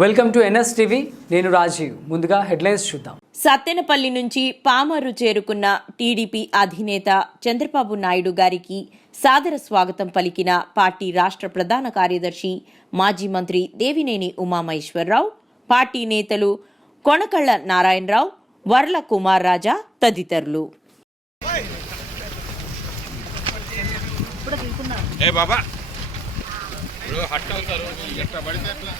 Welcome to NS TV. నేను రాజీవ్. ముందుగా headlines చూద్దాం. సత్తెనపల్లి నుంచి పామరు చేరుకున్న టీడీపీ అధినేత చంద్రబాబు నాయుడు గారికి సాదర స్వాగతం పలికిన పార్టీ రాష్ట్ర ప్రధాన కార్యదర్శి మాజీ మంత్రి దేవినేని ఉమామహేశ్వరరావు పార్టీ నేతలు కొనకళ్ళ నారాయణరావు వర్ల కుమార్ రాజా తదితరులు. ఏ బాబా? ఇప్పుడు హట్ అవుతారు. ఎట్లా పడితే ఎట్లా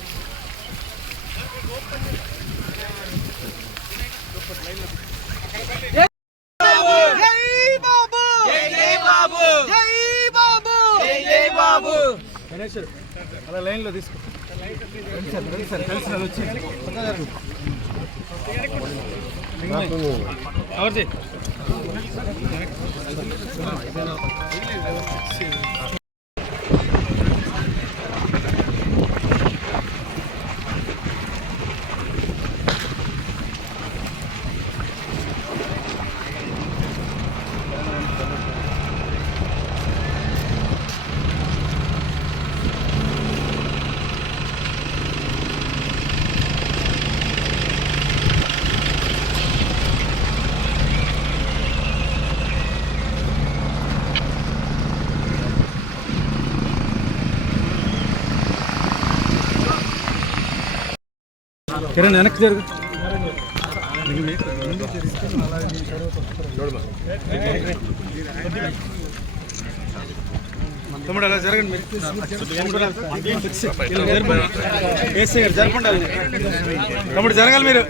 అలా లైన్లో తీసుకో రండి సార్ కలిసి రండి, వచ్చి కవర్ చేయి కిరణ్ వెనక్కి జరుగు తమ్ముడు అలా జరగండి మీరు జరపండి. తమ్ముడు జరగాలి మీరు